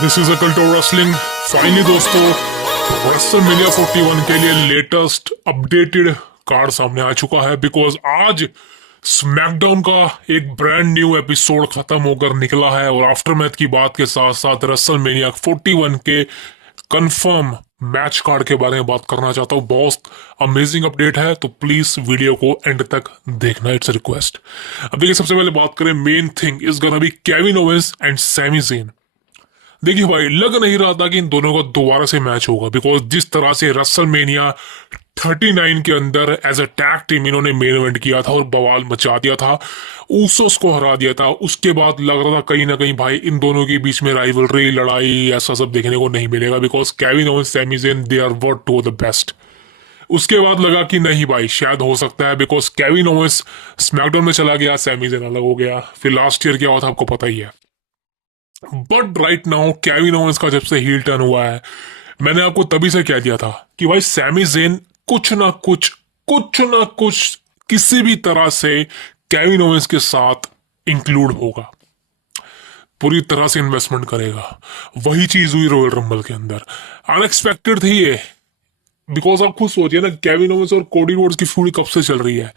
This is a cult of wrestling. Finally दोस्तों, WrestleMania 41 के लिए लेटेस्ट अपडेटेड कार्ड सामने आ चुका है। बिकॉज आज स्मैकडाउन का एक ब्रांड न्यू एपिसोड खत्म होकर निकला है और आफ्टरमैथ की बात के साथ साथ रेसलमेनिया 41 के कंफर्म मैच कार्ड के बारे में बात करना चाहता हूँ। बहुत अमेजिंग अपडेट है, तो प्लीज वीडियो को एंड तक देखना, इट्स रिक्वेस्ट। अब देखिए, सबसे पहले बात करें, main thing is gonna be Kevin Owens and Sami Zayn. देखिए भाई, लग नहीं रहा था कि इन दोनों का दोबारा से मैच होगा। बिकॉज जिस तरह से रेसलमेनिया 39 के अंदर एज अ टैग टीम इन्होंने मेन इवेंट किया था और बवाल मचा दिया था, ऊसोस को हरा दिया था, उसके बाद लग रहा था कहीं ना कहीं भाई इन दोनों के बीच में राइवलरी, लड़ाई, ऐसा सब देखने को नहीं मिलेगा। Because Kevin Owens Sami Zayn they are worth to the best. उसके बाद लगा कि नहीं भाई, शायद हो सकता है। बिकॉज केविन ओवेंस स्मैकडाउन में चला गया, सैमी ज़ेन अलग हो गया। फिर लास्ट ईयर क्या हुआ था आपको पता ही है। But right now Kevin Owens का जब से हील टर्न हुआ है, मैंने आपको तभी से कह दिया था कि भाई सैमी ज़ेन कुछ ना कुछ किसी भी तरह से केविन ओवेंस के साथ इंक्लूड होगा, पूरी तरह से इन्वेस्टमेंट करेगा। वही चीज हुई रॉयल रंबल के अंदर। अनएक्सपेक्टेड थी ये। बिकॉज आप खुद सोचिए ना, केविन ओवेंस और कोडी रोड्स की फ्यूड कब से चल रही है।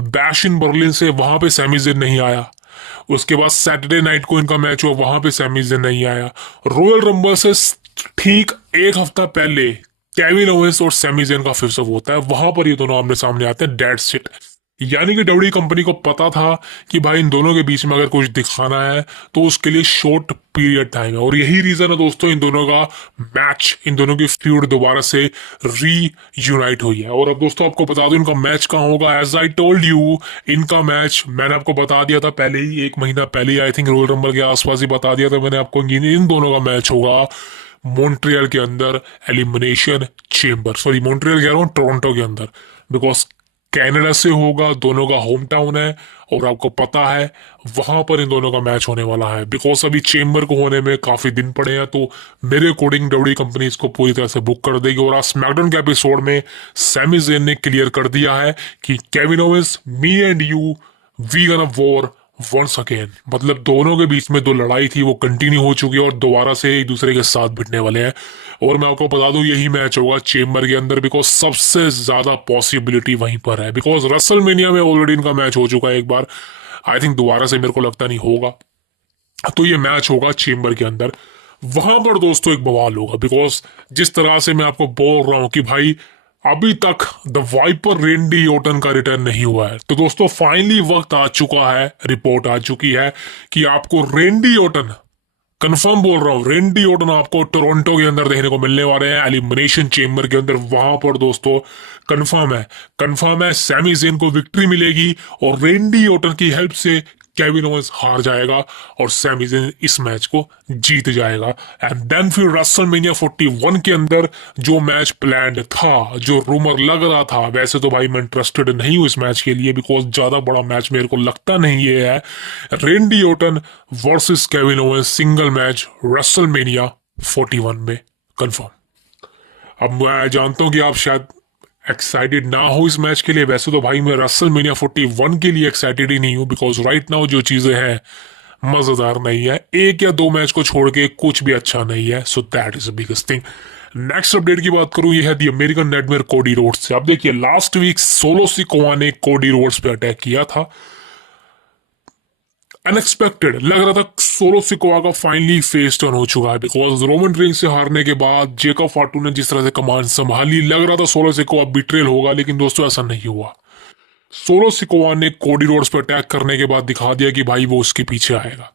बैश इन बर्लिन से वहां पे सैमी ज़ेन नहीं आया, उसके बाद सैटरडे नाइट को इनका मैच हुआ, वहां पे सैमी ज़ेन नहीं आया। रॉयल रंबल से ठीक एक हफ्ता पहले केविन ओवेंस और सैमी ज़ेन का फेस ऑफ होता है, वहां पर ये दोनों आमने सामने आते हैं, डेड शिट। यानी कि डब्ल्यूडब्ल्यूई कंपनी को पता था कि भाई इन दोनों के बीच में अगर कुछ दिखाना है तो उसके लिए शॉर्ट पीरियड टाइम है। और यही रीजन है दोस्तों, इन दोनों का मैच, इन दोनों की फ्यूड दोबारा से रीयूनाइट हुई है। और अब दोस्तों आपको बता दूं इनका मैच कहाँ होगा। एज आई टोल्ड यू, इनका मैच मैंने आपको बता दिया था पहले ही, एक महीना पहले ही, आई थिंक रॉयल रंबल के आसपास ही बता दिया था मैंने आपको। इन दोनों का मैच होगा मॉन्ट्रियल के अंदर, एलिमिनेशन चेंबर, सॉरी मॉन्ट्रियल कह रहा हूँ, टोरंटो के अंदर। बिकॉज कनाडा से होगा, दोनों का होम टाउन है और आपको पता है वहां पर इन दोनों का मैच होने वाला है। बिकॉज अभी चेंबर को होने में काफी दिन पड़े हैं, तो मेरे अकॉर्डिंग डब्ल्यूडब्ल्यूई कंपनी इसको पूरी तरह से बुक कर देगी। और आज स्मैकडाउन के एपिसोड में सैमी ज़ेन ने क्लियर कर दिया है कि Kevin Owens, me and you, we gonna war once again. मतलब दोनों के बीच में जो लड़ाई थी वो कंटिन्यू हो चुकी है और दोबारा से एक दूसरे के साथ भिड़ने वाले हैं। और मैं आपको बता दूं, यही मैच होगा चेंबर के अंदर। बिकॉज सबसे ज्यादा पॉसिबिलिटी वहीं पर है। बिकॉज रेसलमेनिया में ऑलरेडी इनका मैच हो चुका है एक बार, आई थिंक दोबारा से मेरे को लगता नहीं होगा। तो ये मैच होगा चेंबर के अंदर। वहां पर दोस्तों एक बवाल होगा। बिकॉज जिस तरह से मैं आपको बोल रहा हूं कि भाई अभी तक द वाइपर रेंडी ओटन का रिटर्न नहीं हुआ है, तो दोस्तों फाइनली वक्त आ चुका है, रिपोर्ट आ चुकी है कि आपको रेंडी ओटन, कंफर्म बोल रहा हूं, रेंडी ओटन आपको टोरंटो के अंदर देखने को मिलने वाले हैं, एलिमिनेशन चेंबर के अंदर। वहां पर दोस्तों कंफर्म है सैमी ज़ेन को विक्ट्री मिलेगी और रेंडी ओटन की हेल्प से केविन ओवेंस हार जाएगा और सैमी ज़ेन इस मैच को जीत जाएगा। एंड देन फिर रेसलमेनिया 41 के अंदर जो मैच प्लान्ड था, जो रूमर लग रहा था, वैसे तो भाई मैं इंटरेस्टेड नहीं हूं इस मैच के लिए। बिकॉज ज्यादा बड़ा मैच मेरे को लगता नहीं ये है। Randy Orton versus Kevin Owens single match WrestleMania 41 में कंफर्म। अब मैं जानता हूं कि आप शायद एक्साइटेड ना हो इस मैच के लिए। वैसे तो भाई मैं रेसलमेनिया 41 के लिए एक्साइटेड ही नहीं हूं। बिकॉज राइट नाउ जो चीजें हैं मजेदार नहीं है, एक या दो मैच को छोड़ के कुछ भी अच्छा नहीं है। So that is the biggest thing. Next update की बात करूं, ये है दी अमेरिकन नेटमेयर कोडी रोड्स से। अब देखिए, लास्ट वीक सोलो सिकोआ ने कोडी रोड्स पे अटैक किया था। अनएक्सपेक्टेड लग रहा था सोलो सिकोआ का फाइनली फेस टर्न हो चुका है। बिकॉज रोमन रेंज से हारने के बाद जेकब फाटू ने जिस तरह से कमांड संभाली, लग रहा था सोलो सिकोआ बिट्रेल होगा, लेकिन दोस्तों ऐसा नहीं हुआ। सोलो सिकोआ ने कोडी रोड्स पर अटैक करने के बाद दिखा दिया कि भाई वो उसके पीछे आएगा।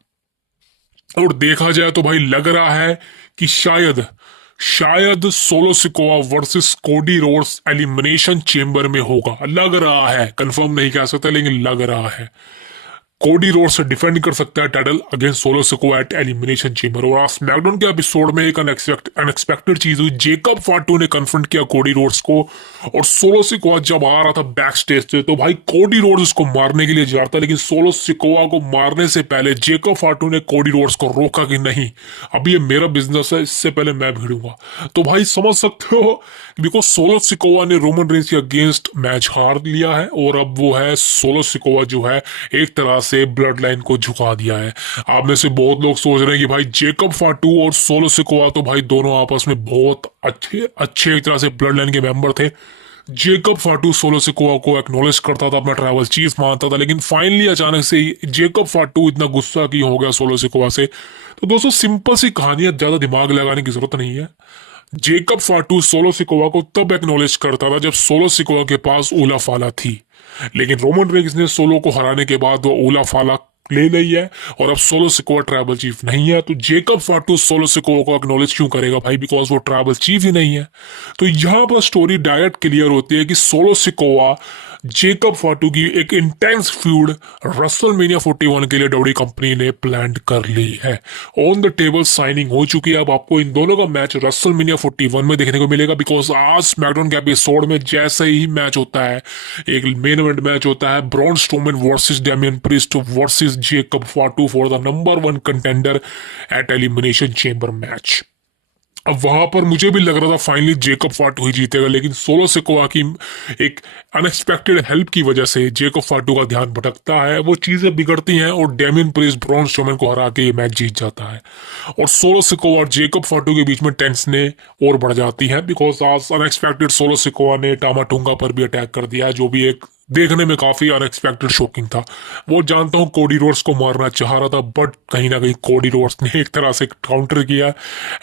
और देखा जाए तो भाई लग रहा है कि शायद solo Sikoa versus Cody Rhodes elimination chamber में होगा। लग रहा है, कंफर्म नहीं कह सकता, लेकिन लग रहा है कोडी रोड्स डिफेंड कर सकता है title against Solo Sikoa at Elimination Chamber. और आज स्मैकडाउन के एपिसोड में एक अनएक्सपेक्टेड चीज हुई। जेकब फाटू ने कन्फ्रंट किया कोडी रोड्स को, और सोलो सिकोआ जब आ रहा था बैक स्टेज से, तो भाई कोडी रोड्स उसको मारने के लिए जा रहा था, लेकिन सोलो सिकोआ को मारने से पहले जेकब फाटू ने कोडी रोड्स को रोका कि नहीं, अभी ये मेरा बिजनेस है, इससे पहले मैं भिड़ूंगा। तो भाई समझ सकते हो, बिकॉज सोलो सिकोआ ने रोमन रेंज के अगेंस्ट मैच हार लिया है और अब वो है सोलो सिकोआ जो है एक तरह से ब्लड लाइन को झुका दिया है। आप में से बहुत लोग सोच रहे हैं कि भाई जेकब फाटू और सोलो सिकोवा तो भाई दोनों आपस में बहुत अच्छे अच्छे एक तरह से ब्लड लाइन के मेंबर थे। जेकब फाटू सोलो सिकोवा को एक्नॉलेज करता था, अपना ट्राइबल चीफ मानता था, लेकिन फाइनली अचानक से जेकब फाटू इतना गुस्सा क्यों हो गया सोलो सिकोवा से? तो दोस्तों सिंपल सी कहानी है, ज्यादा दिमाग लगाने की जरूरत नहीं है। जेकब फाटू सोलो सिकोवा को तब एक्नॉलेज करता था जब सोलो सिकोवा के पास ओला फाला थी, लेकिन रोमन रेग्स ने सोलो को हराने के बाद वो ओला फाला ले ली है और अब सोलो सिकोवा ट्राइबल चीफ नहीं है। तो जेकब फाटू सोलो सिकोवा को एक्नॉलेज क्यों करेगा भाई? बिकॉज वो ट्राइबल चीफ ही नहीं है। तो यहां पर स्टोरी डायरेक्ट क्लियर होती है कि सोलो सिकोवा जेकब फाटू की एक इंटेंस फ्यूड रसलमेनिया 41 के लिए डब्ल्यूडब्ल्यूई कंपनी ने प्लान कर ली है। ऑन द टेबल साइनिंग हो चुकी है। अब आपको इन दोनों का मैच रसलमेनिया 41 में देखने को मिलेगा, बिकॉज आज स्मैकडाउन के एपिसोड में जैसे ही मैच होता है, एक मेन इवेंट मैच होता है, Braun Strowman versus Damian Priest versus Jacob Fatu for the number 1 contender at Elimination Chamber match. अब वहां पर मुझे भी लग रहा था फाइनली जेकब फाटू ही जीतेगा, लेकिन सोलो सिकोवा की एक अनएक्सपेक्टेड हेल्प की वजह से जेकब फाटू का ध्यान भटकता है, वो चीजें बिगड़ती हैं और डेमियन प्रिस्ट ब्रॉन स्ट्रोमन को हरा के ये मैच जीत जाता है। और सोलो सिकोवा और जेकब फाटू के बीच में टेंशनें और बढ़ जाती हैं, बिकॉज आज अनएक्सपेक्टेड सोलो सिकोवा ने टामा टूंगा पर भी अटैक कर दिया, जो भी एक देखने में काफी अनएक्सपेक्टेड शॉकिंग था। वो जानता हूँ कोडी रोड्स को मारना चाह रहा था, बट कहीं ना कहीं कोडी रोड्स ने एक तरह से काउंटर किया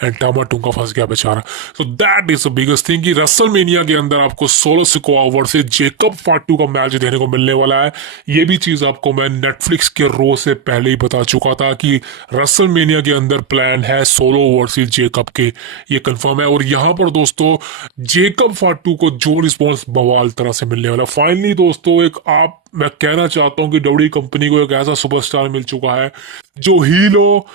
एंड टामा टूंगा फंस गया बेचारा। So that is the biggest thing कि रसलमेनिया के अंदर आपको सोलो सिकोवा वर्सेस जेकब फाटू का मैच देने को मिलने वाला है। ये भी चीज आपको मैं नेटफ्लिक्स के रो से पहले ही बता चुका था कि रसलमेनिया के अंदर प्लान है सोलो वर्सेस जेकब के, ये कंफर्म है। और यहाँ पर दोस्तों जेकब फाटू को जो रिस्पॉन्स बवाल तरह से मिलने वाला फाइनली दोस्तों मैं कहना चाहता हूं कि डब्ल्यूडब्ल्यूई कंपनी को एक ऐसा सुपरस्टार मिल चुका है जो हील हो,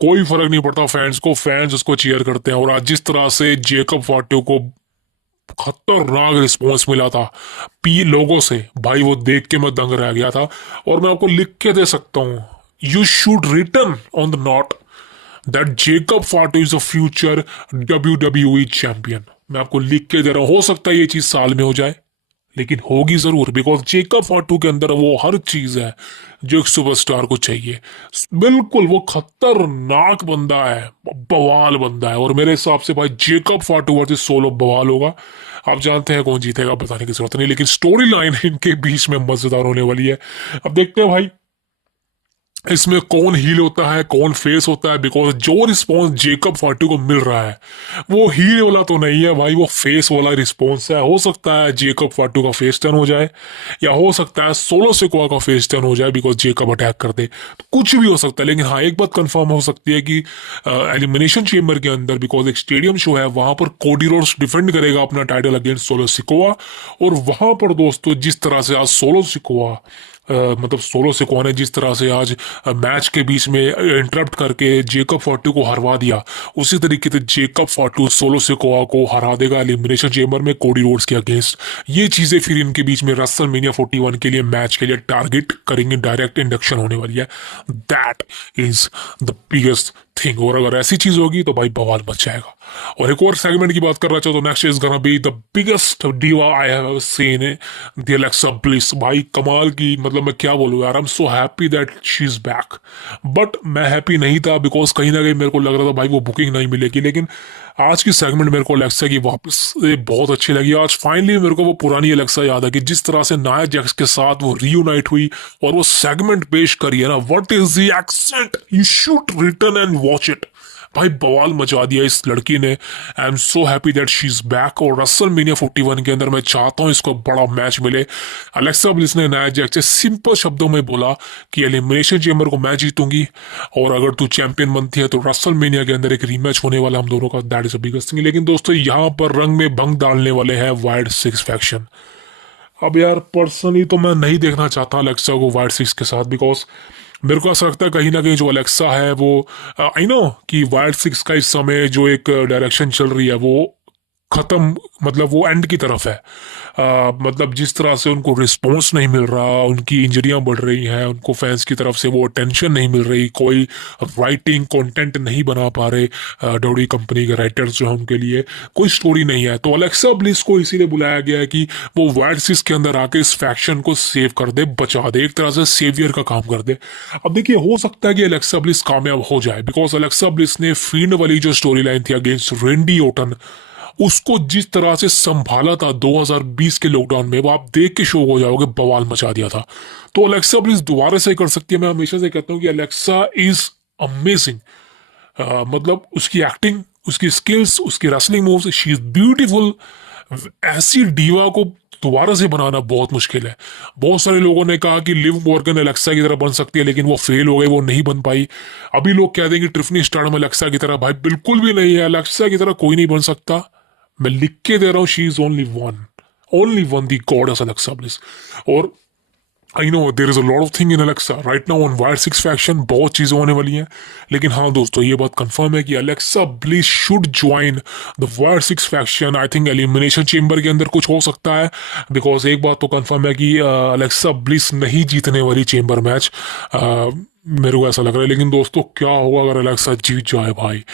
कोई फर्क नहीं पड़ता फैंस को, फैंस उसको चीयर करते हैं। और आज जिस तरह से जेकब फाटू को खतरनाक रिस्पॉन्स मिला था पी लोगों से, भाई वो देख के मैं दंग रह गया था। और मैं आपको लिख के दे सकता हूं, you should written on the note that Jacob Fatu is a future WWE champion. मैं आपको लिख के दे रहा हूं, हो सकता है ये चीज साल में हो जाए, लेकिन होगी जरूर, बिकॉज जेकब फाटू के अंदर वो हर चीज है जो एक सुपरस्टार को चाहिए। बिल्कुल वो खतरनाक बंदा है, बवाल बंदा है। और मेरे हिसाब से भाई जेकब फाटू वर्सेस सोलो बवाल होगा। आप जानते हैं कौन जीतेगा, बताने की जरूरत नहीं, लेकिन स्टोरी लाइन इनके बीच में मजेदार होने वाली है। अब देखते हैं भाई इसमें कौन हील होता है कौन फेस होता है, बिकॉज जो रिस्पॉन्स जेकब फाटू को मिल रहा है वो हील वाला तो नहीं है भाई, वो फेस वाला रिस्पॉन्स है। हो सकता है जेकब फाटू का फेस टर्न हो जाए, या हो सकता है सोलो सिकोवा का फेस टर्न हो जाए बिकॉज जेकब अटैक कर दे, तो कुछ भी हो सकता है। लेकिन हाँ एक बात कंफर्म हो सकती है कि एलिमिनेशन चेंबर के अंदर, बिकॉज एक स्टेडियम शो है, वहां पर कोडी रोड्स डिफेंड करेगा अपना टाइटल अगेंस्ट सोलो सिकोवा। और वहां पर दोस्तों जिस तरह से आज सोलो सिकोवा मतलब सोलो सिकोवा ने जिस तरह से आज मैच के बीच में इंटरप्ट करके जेकब फाटू को हरवा दिया, उसी तरीके से जेकब फाटू सोलो सिकोवा को हरा देगा एलिमिनेशन चेंबर में कोडी रोड्स के अगेंस्ट। ये चीजें फिर इनके बीच में रसलमेनिया 41 के लिए मैच के लिए टारगेट करेंगे, डायरेक्ट इंडक्शन होने वाली है। That is the biggest thing. और अगर ऐसी चीज होगी तो भाई बवाल मच जाएगा। और एक और सेगमेंट की बात करना चाहूँ तो next is gonna be the biggest diva I have seen, the Alexa bliss. भाई कमाल की, मतलब मैं क्या बोलूँ यार, I am so happy that she is back. But मैं हैप्पी नहीं था बिकॉज कहीं ना कहीं मेरे को लग रहा था भाई वो बुकिंग नहीं मिलेगी। लेकिन आज की सेगमेंट मेरे को एलेक्सा की वापस बहुत अच्छी लगी। आज फाइनली मेरे को वो पुरानी एलेक्सा याद है कि जिस तरह से नाया जैक्स के साथ वो रीयूनाइट हुई और वो सेगमेंट पेश करी है ना, what is the accent, you should return and watch it. भाई बवाल मचा दिया इस लड़की ने। I am so happy that she is back. और रसलमेनिया 41 के अंदर मैं चाहता हूं इसको बड़ा मैच मिले। अलेक्सा ब्लिस ने नाया जैक्स से सिंपल शब्दों में बोला कि एलिमिनेशन चेंबर को मैं जीतूंगी, और अगर तू चैंपियन बनती है तो रसलमेनिया के अंदर एक रीमैच होने वाला हम दोनों का, that is a biggest thing. लेकिन दोस्तों यहाँ पर रंग में भंग डालने वाले हैं वाइल्ड सिक्स फैक्शन। अब यार पर्सनली तो मैं नहीं देखना चाहता अलेक्सा को वाइल्ड सिक्स के साथ, बिकॉज मेरे को ऐसा लगता है कहीं ना कहीं जो अलेक्सा है वो आई नो कि वाइल्ड सिक्स का इस समय जो एक डायरेक्शन चल रही है वो खत्म, मतलब वो एंड की तरफ है। मतलब जिस तरह से उनको रिस्पॉन्स नहीं मिल रहा, उनकी इंजरियां बढ़ रही हैं, उनको फैंस की तरफ से वो अटेंशन नहीं मिल रही, कोई राइटिंग कंटेंट नहीं बना पा रहे डब्ल्यूडब्ल्यूई कंपनी के राइटर्स जो हैं उनके लिए, कोई स्टोरी नहीं है। तो अलेक्सा ब्लिस को इसीलिए बुलाया गया है कि वो वाइड सिक्स के अंदर आके इस फैक्शन को सेव कर दे, बचा दे, एक तरह से सेवियर का काम कर दे। अब देखिए, हो सकता है कि अलेक्सा ब्लिस कामयाब हो जाए, बिकॉज अलेक्सा ब्लिस ने फील्ड वाली जो स्टोरी लाइन थी अगेंस्ट रेंडी ओटन, उसको जिस तरह से संभाला था 2020 के लॉकडाउन में, वो आप देख के शो हो जाओगे, बवाल मचा दिया था। तो अलेक्सा ब्लिस दोबारा से कर सकती है। मैं हमेशा से कहता हूँ कि अलेक्सा इज अमेजिंग। मतलब उसकी एक्टिंग, उसकी स्किल्स, उसकी wrestling moves, she is beautiful. ऐसी डीवा को दोबारा से बनाना बहुत मुश्किल है। बहुत सारे लोगों ने कहा कि लिव मॉर्गन अलेक्सा की तरह बन सकती है, लेकिन वो फेल हो गए, वो नहीं बन पाई। अभी लोग कह देंगे ट्रिफनी स्टारडम अलेक्सा की तरह, भाई बिल्कुल भी नहीं है, अलेक्सा की तरह कोई नहीं बन सकता। मैं लिख के दे रहा हूं, she is only one the goddess Alexa Bliss. और I know there is a lot of thing in Alexa right now on wire six faction, बहुत चीजें होने वाली हैं। लेकिन हाँ दोस्तों, ये बात कंफर्म है कि Alexa Bliss should join the Wyatt six faction. I think Elimination Chamber के अंदर कुछ हो सकता है, बिकॉज एक बात तो कंफर्म है कि अलेक्सा ब्लिस नहीं जीतने वाली चेंबर मैच, मेरे को ऐसा लग रहा है। लेकिन दोस्तों, क्या होगा अगर अलेक्सा जीत जाए भाई?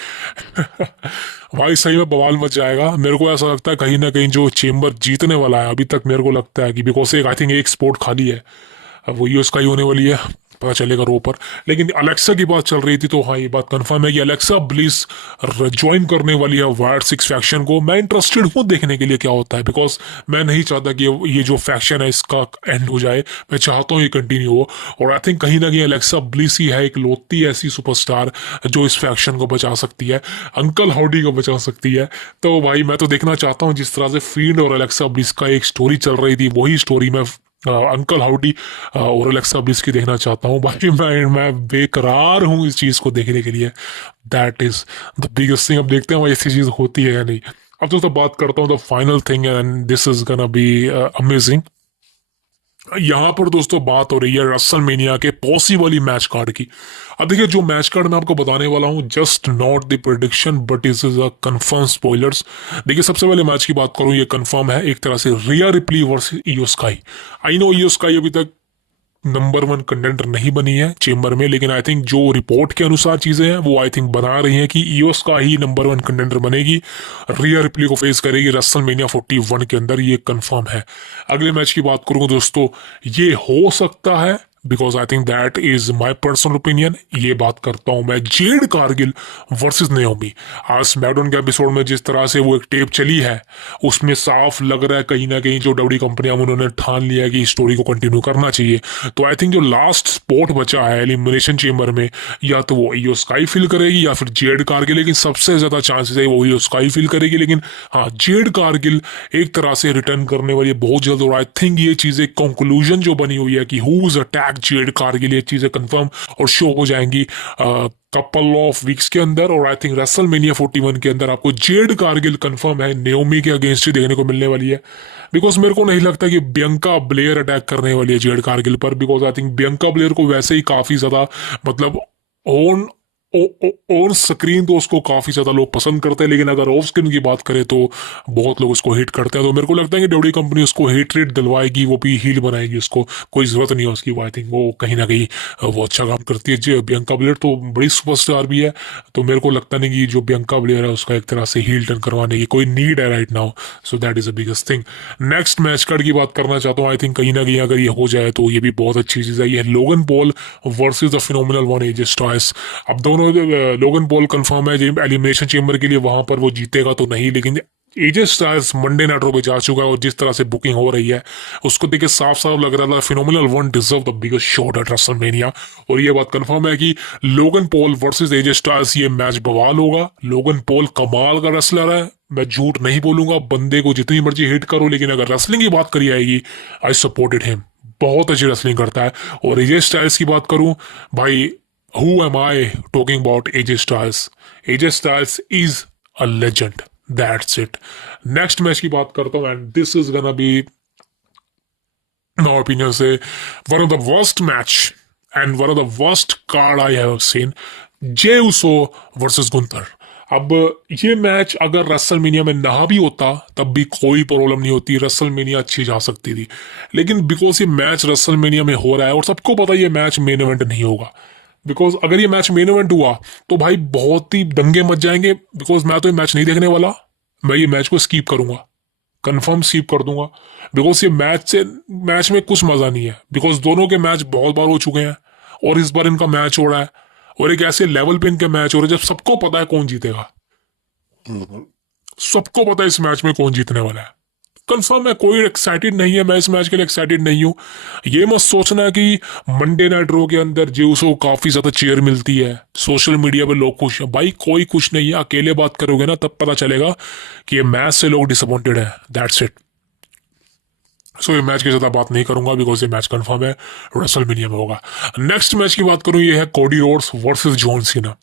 भाई सही में बवाल मच जाएगा। मेरे को ऐसा लगता है कहीं ना कहीं जो चेंबर जीतने वाला है, अभी तक मेरे को लगता है कि बिकॉज एक आई थिंक एक स्पोर्ट खाली है, अब वो यूएस का ही होने वाली है, पता चलेगा रो पर। लेकिन अलेक्सा की बात चल रही थी, तो हाँ ये बात कंफर्म है कि अलेक्सा ब्लिस ज्वाइन करने वाली है वायर सिक्स फैक्शन को। मैं इंटरेस्टेड हूँ देखने के लिए क्या होता है, बिकॉज मैं नहीं चाहता कि ये जो फैक्शन है इसका एंड हो जाए, मैं चाहता हूँ ये कंटिन्यू हो। और आई थिंक कहीं ना कहीं अलेक्सा ब्लिस ही है एक लौती ऐसी सुपरस्टार जो इस फैक्शन को बचा सकती है, अंकल हाउडी को बचा सकती है। तो भाई मैं तो देखना चाहता हूँ जिस तरह से फील्ड और अलेक्सा ब्लिस का एक स्टोरी चल रही थी, वही स्टोरी मैं अंकल हाउडी और अलेक्सा ब्लिस की देखना चाहता हूँ भाई। मैं बेकरार हूँ इस चीज को देखने के लिए। That is the biggest thing. अब देखते हैं ऐसी चीज होती है या नहीं। अब तो बात करता हूँ the final thing, and this is gonna be amazing. यहाँ पर दोस्तों बात हो रही है रेसलमेनिया के पॉसिबली मैच कार्ड की। अब देखिए, जो मैच कार्ड मैं आपको बताने वाला हूँ, just not the prediction but is a confirm spoilers. देखिए, सबसे पहले मैच की बात करूँ, ये कंफर्म है एक तरह से, रिया रिप्ली वर्सेस इयो स्काई। आई नो इयो स्काई अभी तक नंबर वन कंटेंडर नहीं बनी है चेंबर में, लेकिन आई थिंक जो रिपोर्ट के अनुसार चीजें हैं वो आई थिंक बना रही हैं कि ईओस का ही नंबर वन कंटेंडर बनेगी, रिया रिप्ली को फेस करेगी रेसलमेनिया 41 के अंदर, ये कंफर्म है। अगले मैच की बात करूंगा दोस्तों, ये हो सकता है, because I think that is my personal opinion, ये बात करता हूं मैं, जेड कारगिल वर्सेस नेओमी। आज स्मैकडाउन के एपिसोड में जिस तरह से वो एक टेप चली है, उसमें साफ लग रहा है कहीं ना कहीं जो डब्ल्यू कंपनियां उन्होंने ठान लिया है कि स्टोरी को कंटिन्यू करना चाहिए। तो आई थिंक जो लास्ट स्पॉट बचा है एलिमिनेशन चेंबर में, या तो वो ईओ स्काई फिल करेगी या फिर जेड कारगिल, लेकिन सबसे ज्यादा चांसेस है वो ईओ स्काई फिल करेगी। लेकिन हाँ, जेड कारगिल एक तरह से रिटर्न करने वाली है बहुत जल्द। और आई थिंक ये चीजें कंक्लूजन जो बनी हुई है कि who is attack Jade Cargill, ये चीजें कंफर्म और शो हो जाएंगी कपल ऑफ वीक्स के अंदर। और आई थिंक रेसलमेनिया 41 के अंदर आपको जेड कारगिल कंफर्म है नेओमी के अगेंस्ट ही देखने को मिलने वाली है। बिकॉज मेरे को नहीं लगता कि बियंका ब्लेयर अटैक करने वाली है जेड कारगिल पर, because I think Bianca Blair को वैसे ही काफी ज्यादा मतलब ऑन ऑन स्क्रीन तो उसको काफी ज्यादा लोग पसंद करते हैं, लेकिन अगर ऑफ स्क्रीन की बात करें तो बहुत लोग उसको हिट करते हैं। तो मेरे को लगता है कि डब्ल्यू कंपनी उसको हिट रेट दिलवाएगी, वो भी हील बनाएगी, उसको कोई जरूरत नहीं है उसकी। वो आई थिंक वो कहीं ना कहीं वो अच्छा काम करती है। जो बियंका ब्लेयर तो बड़ी सुपरस्टार भी है, तो मेरे को लगता नहीं कि जो बियंका ब्लेयर है उसका एक तरह से हील टर्न करवाने की कोई नीड है right now. So that is the biggest thing. Next match card की बात करना चाहता हूँ, आई थिंक कहीं ना कहीं अगर ये हो जाए तो ये भी बहुत अच्छी चीज है। ये Logan Paul versus the phenomenal one AJ Styles. अब दोनों लोगन पॉल कंफर्म है एलिमिनेशन चेंबर के लिए, वहां पर वो जीतेगा तो नहीं, लेकिन एजे स्टाइल्स मंडे नाइट रो पे जा चुका है, और जिस तरह से बुकिंग हो रही है उसको देख के साफ साफ लग रहा था phenomenal one deserve the biggest shot at WrestleMania. और ये बात कंफर्म है कि Logan Paul versus AJ Styles, ये मैच बवाल होगा। लोगन पॉल कमाल का रेसलर है, मैं झूठ नहीं बोलूंगा, बंदे को जितनी मर्जी हिट करो, लेकिन अगर रेसलिंग की बात करी आएगी, आई सपोर्टेड हिम, बहुत अच्छी रेसलिंग करता है। और एजे स्टाइल्स की बात करूं भाई, who am I talking about? AJ Styles. AJ Styles is a legend. That's it. Next match की बात करता हूँ, and this is gonna be, my opinion से, one of the worst match and one of the worst card I have seen. Jey Uso versus Gunther. अब ये match अगर WrestleMania में ना भी होता तब भी कोई प्रॉब्लम नहीं होती, रेसलमेनिया अच्छी जा सकती थी। लेकिन बिकॉज ये मैच रेसलमेनिया में हो रहा है और सबको पता है ये मैच मेन इवेंट नहीं होगा, बिकॉज अगर ये मैच मेन इवेंट हुआ तो भाई बहुत ही दंगे मच जाएंगे। बिकॉज मैं तो ये मैच नहीं देखने वाला, मैं ये मैच को स्कीप करूंगा, कंफर्म स्कीप कर दूंगा। बिकॉज ये मैच में कुछ मजा नहीं है, बिकॉज दोनों के मैच बहुत बार हो चुके हैं और इस बार इनका मैच हो रहा है और एक ऐसे लेवल पे इनके मैच हो रहे हैं जब सबको पता है कौन जीतेगा, सबको पता है इस मैच में कौन जीतने वाला है। कंफर्म है, कोई एक्साइटेड नहीं है, मैं इस मैच के लिए एक्साइटेड नहीं हूं। ये मत सोचना कि मंडे नाइट रो के अंदर जेउस को काफी ज्यादा चेयर मिलती है, सोशल मीडिया पे लोग खुश हैं। भाई कोई खुश नहीं है, अकेले बात करोगे ना तब पता चलेगा कि ये मैच से लोग डिसअपॉइंटेड है, दैट्स इट। सो ये मैच की ज्यादा बात नहीं करूंगा बिकॉज ये मैच कंफर्म है रेसलमेनिया में होगा। नेक्स्ट मैच की बात करूं, ये है Cody Rhodes versus John Cena.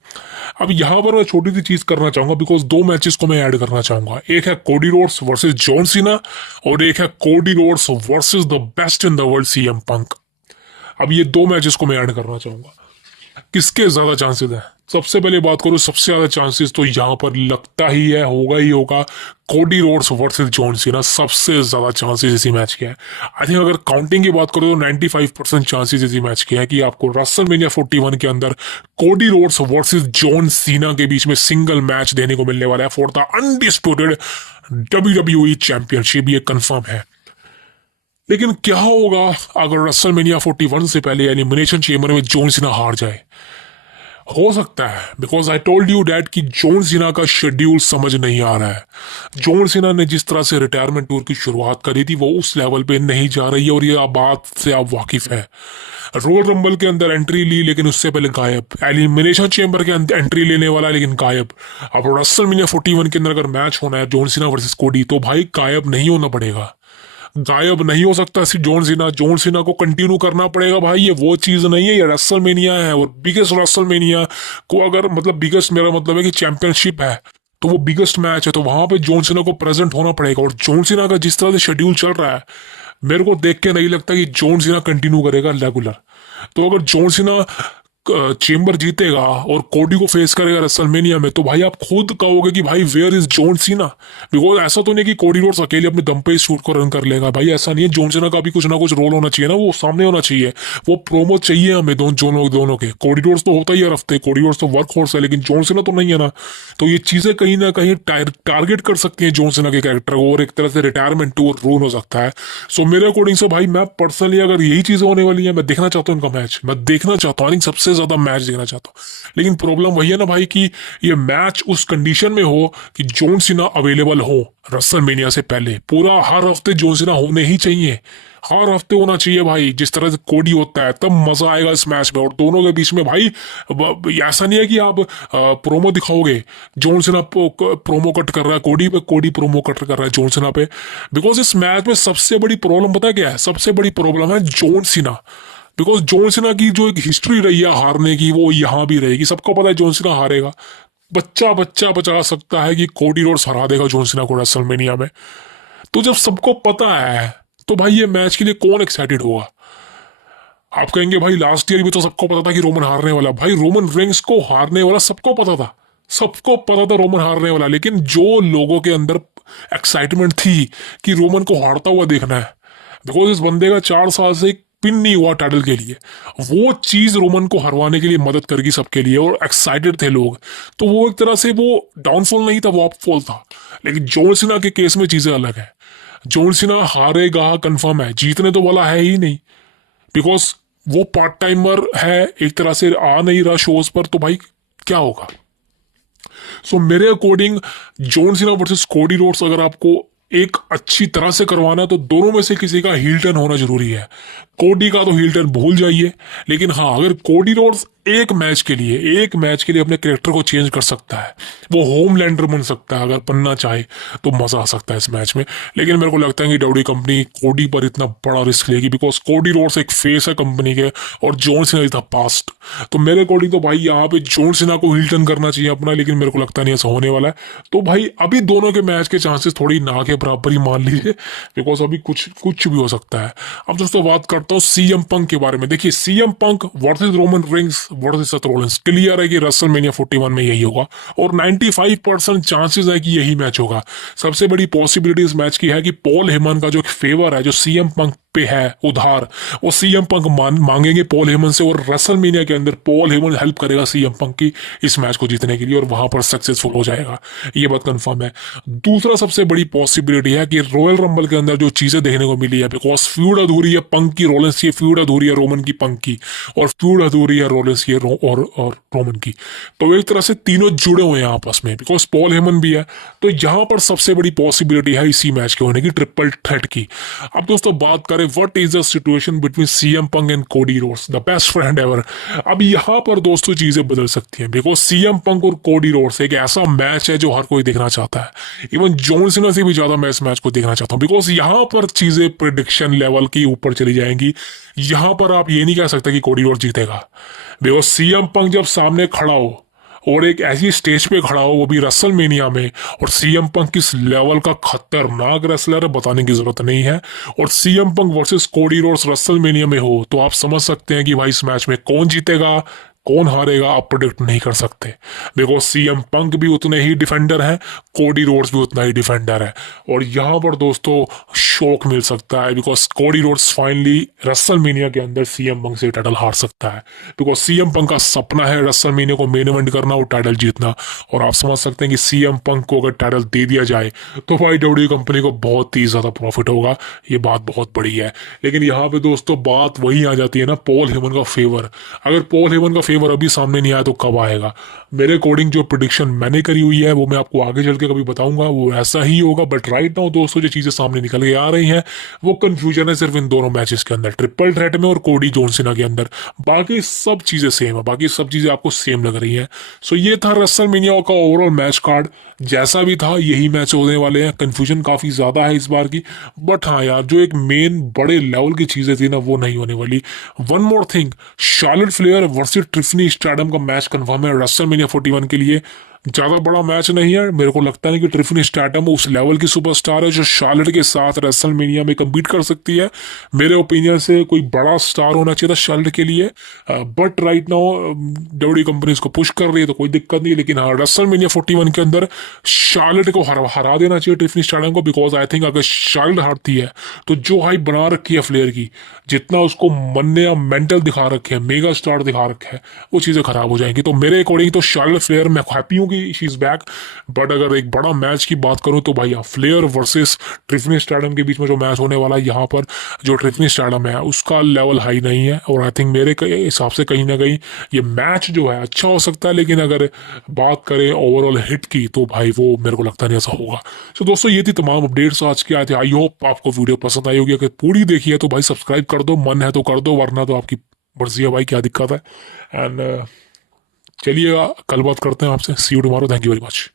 अब यहां पर मैं छोटी सी चीज करना चाहूंगा बिकॉज दो मैचेस को मैं ऐड करना चाहूंगा। एक है Cody Rhodes versus John Cena और एक है Cody Rhodes versus the best in the world CM Punk. अब ये दो मैचेस को मैं ऐड करना चाहूंगा। किसके ज्यादा चांसेस हैं? सबसे पहले बात करूं, सबसे ज्यादा चांसेस तो यहां पर लगता ही होगा Cody Rhodes versus John Cena. सबसे ज्यादा चांसेस इसी मैच के हैं। आई थिंक अगर काउंटिंग की बात करो तो 95% चांसेस इसी मैच के हैं कि आपको रेसलमेनिया 41 के अंदर Cody Rhodes versus John Cena के बीच में सिंगल मैच देने को मिलने वाला है for the undisputed WWE championship. ये कंफर्म है। लेकिन क्या होगा अगर रेसलमेनिया 41 से पहले एलिमिनेशन चेम्बर में जॉन सीना हार जाए? हो सकता है, because I told you that कि जॉन सीना का शेड्यूल समझ नहीं आ रहा है। जॉन सीना ने जिस तरह से रिटायरमेंट टूर की शुरुआत करी थी वो उस लेवल पे नहीं जा रही है और ये आप बात से आप वाकिफ है। रॉयल रंबल के अंदर एंट्री ली लेकिन उससे पहले गायब, एलिमिनेशन चेम्बर के अंदर एंट्री लेने वाला लेकिन गायब। अब रेसलमेनिया 41 के अंदर अगर मैच होना है जॉन सीना वर्सेस कोडी तो भाई गायब नहीं होना पड़ेगा, गायब नहीं हो सकता सिर्फ जॉन सीना को कंटिन्यू करना पड़ेगा। भाई ये वो चीज नहीं है, ये रेसलमेनिया है और बिगेस्ट रेसलमेनिया को अगर मतलब बिगेस्ट मेरा मतलब है कि चैंपियनशिप है तो वो बिगेस्ट मैच है, तो वहां पे जॉन सीना को प्रेजेंट होना पड़ेगा। और जॉन सीना का जिस तरह से शेड्यूल चल रहा है मेरे को देख के नहीं लगता कि जॉन सीना कंटिन्यू करेगा रेगुलर। तो अगर जॉन सीना चेम्बर जीतेगा और कोडी को फेस करेगा रेसलमेनिया में तो भाई आप खुद कहोगे कि भाई where is John Cena. Because ऐसा तो नहीं कि कोडी रोड्स अकेले अपने दम पे इस शूट को रन कर लेगा, भाई ऐसा नहीं है। जॉन सीना का भी कुछ ना कुछ रोल होना चाहिए ना, वो सामने होना चाहिए, वो प्रोमो चाहिए हमें दोनों के। कोडी रोड्स तो होता ही है हफ्ते, कोडी रोड्स तो वर्क फोर्स है, लेकिन जॉन सीना तो नहीं है ना। तो ये चीजें कहीं ना कहीं टारगेट कर सकती हैं जॉन सीना के कैरेक्टर को और एक तरह से रिटायरमेंट टूर रूल हो सकता है। सो मेरे अकॉर्डिंग से भाई मैं पर्सनली अगर यही चीजें होने वाली है मैं देखना चाहता हूँ इनका मैच, मैं देखना चाहता हूँ, सबसे ज्यादा मैच देखना चाहता हूँ। लेकिन प्रॉब्लम वही है ना भाई कि ये मैच उस कंडीशन में हो कि जॉन सीना अवेलेबल हो रेसलमेनिया से पहले। पूरा हर हफ्ते जॉन सीना होने ही चाहिए, हर हफ्ते होना चाहिए भाई, जिस तरह से कोडी होता है तब मजा आएगा इस मैच में। और दोनों के बीच में भाई ऐसा नहीं है कि आप प्रोमो दिखाओगे जॉन सीना प्रोमो कट कर रहा है कोडी पे, कोडी प्रोमो कट कर रहा है जॉन सीना पे। बिकॉज इस मैच में सबसे बड़ी प्रॉब्लम पता है क्या है? सबसे बड़ी प्रॉब्लम है John Cena. Because John Cena की जो एक हिस्ट्री रही है हारने की वो यहां भी रहेगी। सबको पता है जॉन सीना हारेगा, बच्चा बच्चा बचा सकता है कि कोडी रोड्स हरा देगा जॉन सीना को रेसलमेनिया में। तो जब सबको पता है तो भाई ये मैच के लिए कौन एक्साइटेड होगा? आप कहेंगे भाई लास्ट ईयर भी तो सबको पता था कि रोमन हारने वाला। भाई रोमन रेंस को हारने वाला सबको पता था, सबको पता था रोमन हारने वाला। लेकिन जो लोगों के अंदर एक्साइटमेंट थी कि रोमन को हारता हुआ देखना है, बिकॉज इस बंदे का 4 साल से पिन नहीं हुआ टाइटल के लिए, वो चीज रोमन को हरवाने के लिए मदद करेगी सबके लिए और एक्साइटेड थे लोग। तो वो एक तरह से वो डाउनफॉल नहीं था, वो अपफॉल था। लेकिन जॉन सीना के केस में चीजें अलग है। जॉन सीना हारेगा कंफर्म है, जीतने तो वाला है ही नहीं, बिकॉज वो पार्ट टाइमर है, एक तरह से आ नहीं रहा शोज पर, तो भाई क्या होगा? सो मेरे according John Cena versus Cody Rhodes अगर आपको एक अच्छी तरह से करवाना है तो दोनों में से किसी का हील टर्न होना जरूरी है। कोडी का तो हील टर्न भूल जाइए, लेकिन हाँ अगर कोडी रोड्स एक मैच के लिए अपने कैरेक्टर को चेंज कर सकता है, वो होमलैंडर बन सकता है अगर बनना चाहे, तो मजा आ सकता है इस मैच में। लेकिन मेरे को लगता है कि डब्ल्यूडब्ल्यूई कंपनी कोडी पर इतना बड़ा रिस्क लेगी, बिकॉज कोडी रोड्स एक फेस है कंपनी के और John Cena is the past. तो मेरे अकॉर्डिंग तो भाई यहाँ पे जॉन सीना को हील टर्न करना चाहिए अपना, लेकिन मेरे को लगता नहीं ऐसा होने वाला है। तो भाई अभी दोनों के मैच के चांसेस थोड़ी ना के बराबर ही मान लीजिए, बिकॉज अभी कुछ भी हो सकता है। अब दोस्तों बात करता हूँ सीएम पंक के बारे में। देखिए CM Punk versus Roman Reigns versus Seth Rollins. Clear है कि रेसलमेनिया 41 में यही होगा और 95% चांसेस है कि यही मैच होगा। सबसे बड़ी पॉसिबिलिटी इस मैच की है कि पॉल हेमन का जो एक फेवर है, जो सीएम पंक पे है उधार, वो सीएम पंक मांगेंगे पॉल हेमन से, और रेसलमेनिया के अंदर पॉल हेमन हेल्प करेगा सीएम पंक की इस मैच को जीतने के लिए, और वहां पर सक्सेसफुल हो जाएगा। ये बात कंफर्म है। दूसरा सबसे बड़ी पॉसिबिलिटी है कि रॉयल रंबल के अंदर जो चीजें देखने को मिली है, बिकॉज फ्यूड अधूरी है पंक की रोलेंस की, फ्यूड अधूरी है रोमन की पंक की, और फ्यूड अधूरी है रोलेंस की और रोमन की। तो एक तरह से तीनों जुड़े हुए हैं आपस में, बिकॉज पॉल हेमन भी है। तो यहां पर सबसे बड़ी पॉसिबिलिटी है इसी मैच के होने की, ट्रिपल थ्रेट की। अब दोस्तों बात करें what is the situation between CM Punk and Cody Rhodes, the best friend ever. अब यहां पर दोस्तों चीजें बदल सकती हैं, बिकॉज सीएम पंक और कोडी रोड्स एक ऐसा मैच है जो हर कोई देखना चाहता है। इवन जॉन सीना से भी ज्यादा मैं इस मैच को देखना चाहता हूं, बिकॉज यहां पर चीजें प्रिडिक्शन लेवल की ऊपर चली जाएंगी। यहां पर आप ये नहीं कह सकते कि कोडी रोड्स जीतेगा, बिकॉज सीएम पंक जब सामने खड़ा हो और एक ऐसी स्टेज पे खड़ा हो, वो भी रेसलमेनिया में, और सीएम पंक किस लेवल का खतरनाक रेसलर है बताने की जरूरत नहीं है, और CM Punk versus Cody Rhodes WrestleMania में हो, तो आप समझ सकते हैं कि भाई इस मैच में कौन जीतेगा कौन हारेगा आप प्रोडिक्ट नहीं कर सकते, बिकॉज सीएम पंक भी उतने ही डिफेंडर है, कोडी रोड्स भी उतना ही डिफेंडर है। और यहां पर दोस्तों शॉक मिल सकता है, because Cody Rhodes finally WrestleMania के अंदर सीएम पंक से टाइटल हार सकता है, बिकॉज सीएम पंक का सपना है रेसलमेनिया को मेन इवेंट करना और टाइटल जीतना। और आप समझ सकते हैं कि सीएम पंक को अगर टाइटल दे दिया जाए तो भाई डब्ल्यूडब्ल्यूई कंपनी को बहुत ही ज्यादा प्रॉफिट होगा, ये बात बहुत बड़ी है। लेकिन यहाँ पे दोस्तों बात वही आ जाती है ना, पॉल हेमन का फेवर। अगर पॉल हेमन का फेवर अभी सामने नहीं आया तो कब आएगा? मेरे अकॉर्डिंग जो प्रिडिक्शन मैंने करी हुई है वो मैं आपको आगे चल के कभी बताऊंगा, वो ऐसा ही होगा। बट राइट नाउ दोस्तों जो चीजें सामने निकल के आ रही हैं वो कंफ्यूजन है सिर्फ इन दोनों मैचेस के अंदर, ट्रिपल थ्रेट में और कोडी जॉन सीना के अंदर। बाकी सब चीजें सेम है, बाकी सब चीजें आपको सेम लग रही है। सो ये था रेसलमेनिया का ओवरऑल मैच कार्ड। जैसा भी था यही मैच होने वाले हैं। कंफ्यूजन काफी ज्यादा है इस बार की, बट हाँ यार जो एक मेन बड़े लेवल की चीजें थी ना वो नहीं होने वाली। One more thing, Charlotte Flair versus ट्रिफनी stratum का मैच कंफर्म है रेसलमेनिया 41 के लिए। ज्यादा बड़ा मैच नहीं है, मेरे को लगता है कि ट्रिफनी स्ट्रैटम उस लेवल की सुपरस्टार है जो शार्लेट के साथ रेसलमेनिया में कम्पीट कर सकती है। मेरे ओपिनियन से कोई बड़ा स्टार होना चाहिए था शार्लेट के लिए, but right now WWE company इसको पुश कर रही है तो कोई दिक्कत नहीं। लेकिन हाँ रेसलमेनिया 41 के अंदर शार्लेट को हरा देना चाहिए ट्रिफनी स्ट्रैटम को, बिकॉज आई थिंक अगर शार्लेट हारती है तो जो हाइप बना रखी है फ्लेयर की, जितना उसको मन या मेंटल दिखा रखे हैं, मेगा स्टार दिखा रखे हैं, वो चीजें खराब हो जाएंगी। तो मेरे अकॉर्डिंग तो शार्लेट फ्लेयर मैं हैप्पी हूँ कि शी इज बैक। बट अगर एक बड़ा मैच की बात करूं तो भाई फ्लेयर वर्सेस ट्रिफनी स्ट्रैटम के बीच में जो मैच होने वाला है, यहाँ पर जो ट्रिफनी स्ट्रैटम है उसका लेवल हाई नहीं है। और आई थिंक मेरे हिसाब से कहीं ना कहीं ये मैच जो है अच्छा हो सकता है, लेकिन अगर बात करें ओवरऑल हिट की तो भाई वो मेरे को लगता नहीं ऐसा होगा। तो दोस्तों ये थी तमाम अपडेट्स आज के आए थे। आई होप आपको वीडियो पसंद आई होगी। अगर पूरी देखी है तो भाई सब्सक्राइब कर दो, मन है तो कर दो, वरना तो आपकी मर्जी है भाई, क्या दिक्कत है। एंड चलिएगा कल बात करते हैं आपसे। See you tomorrow, thank you very much.